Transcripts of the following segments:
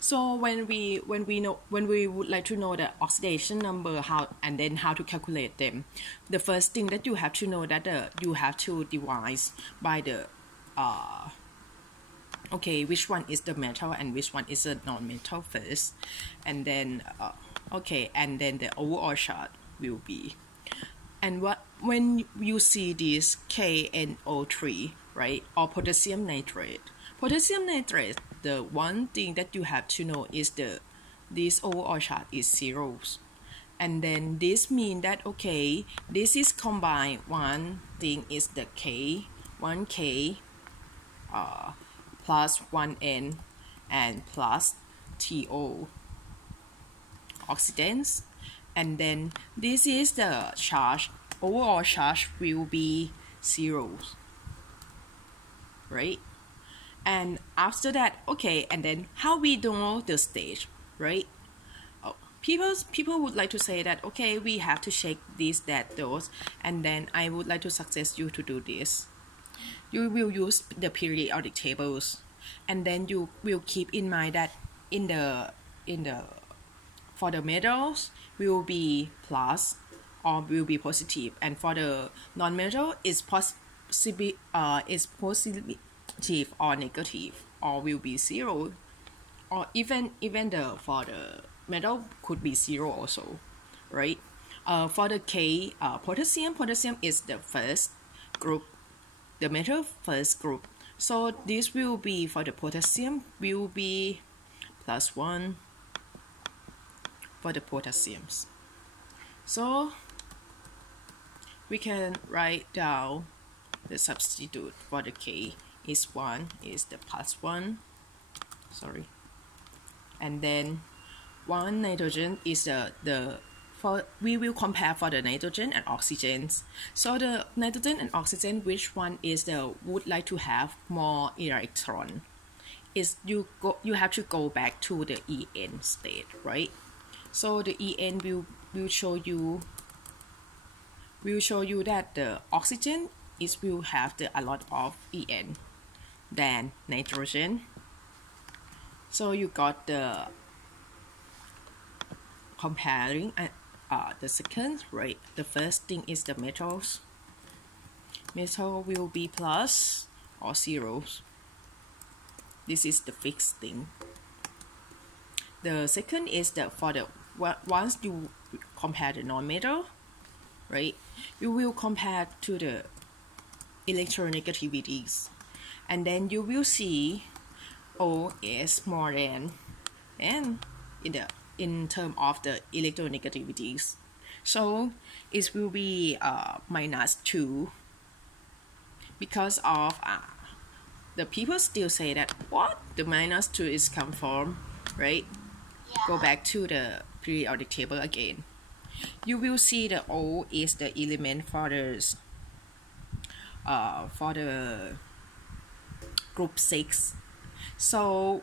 So when we would like to know the oxidation number, how to calculate them, the first thing that you have to know that you have to divide by the okay, which one is the metal and which one is the non-metal first, and then okay, and then the overall chart will be, and when you see this KNO3, right, or potassium nitrate, the one thing that you have to know is this overall chart is zeros, and then this means that okay, this is combined. One thing is the one K plus 1N and plus TO oxidants, and then this is the charge. Overall charge will be zeros, right? And after that, okay, and then how we know the stage, right? Oh, people would like to say that okay, we have to check this, that, those, and then I would like to suggest you to do this. You will use the periodic tables, and then you will keep in mind that for the metals will be plus or will be positive, and for the non-metal is positive or negative, or will be zero, or even for the metal could be zero also, right? For the potassium is the first group, the metal first group, so this will be for the potassium will be +1 for the potassiums. So we can write down the substitute for the K is 1 is the +1, sorry, and then 1 nitrogen is we will compare for the nitrogen and oxygens. So the nitrogen and oxygen, which one is would like to have more electron, is you have to go back to the En state, right? So the En will show you that the oxygen will have a lot of En than nitrogen. So you got the comparing the second, right? The first thing is the metals. Metal will be plus or zeros. This is the fixed thing. The second is once you compare the non-metal, right? You will compare to the electronegativities, and then you will see O is more than N in terms of the electronegativities. So it will be -2 because of the people still say that what the -2 is come from, right? Yeah. Go back to the periodic table again. You will see the O is the element for the group 6. So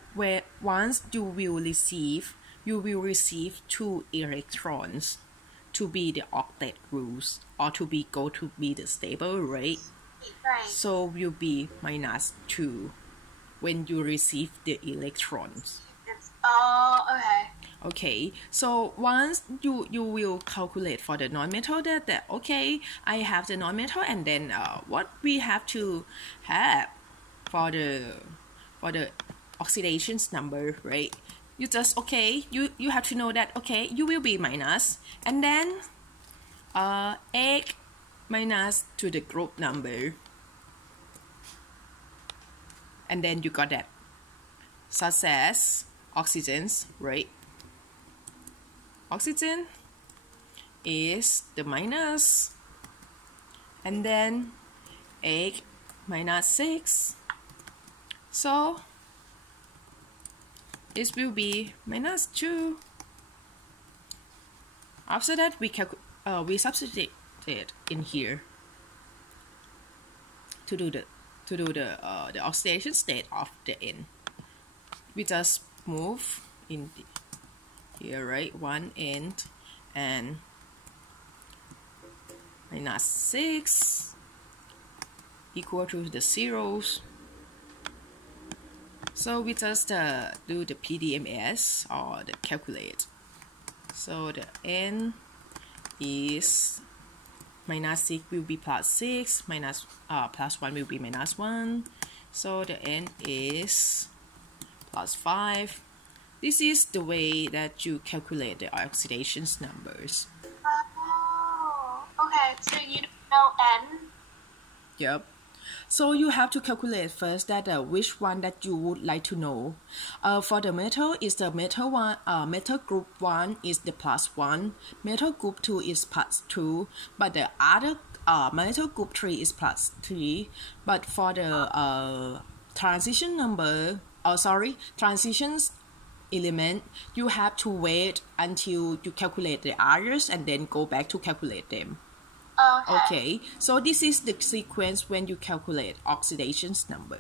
once you will receive 2 electrons to be the octet rules, or to be the stable rate. Right. So will be -2 when you receive the electrons. Okay. Okay, so once you will calculate for the non-metal that okay, I have the non-metal, and then what we have to have for the oxidation number, right? You just okay, you have to know that okay, you will be minus, and then egg minus to the group number, and then you got that, such as oxygens, right? Oxygen is the minus, and then egg -6, so it will be -2. After that, we substitute it in here to do the oxidation state of the N. We just move in here, right? 1 end and -6 equal to the zeros, So we just do the PDMS or the calculate. So the N is minus 6 will be plus 6, minus plus 1 will be minus 1. So the N is plus 5. This is the way that you calculate the oxidation numbers. Oh, okay. So you don't know N? Yep. So you have to calculate first that which one that you would like to know. For the metal is the metal one. Metal group 1 is the plus 1. Metal group 2 is plus 2. But the other metal group 3 is plus 3. But for the transition number, transitions element, you have to wait until you calculate the others and then go back to calculate them. Okay. Okay, so this is the sequence when you calculate oxidation number.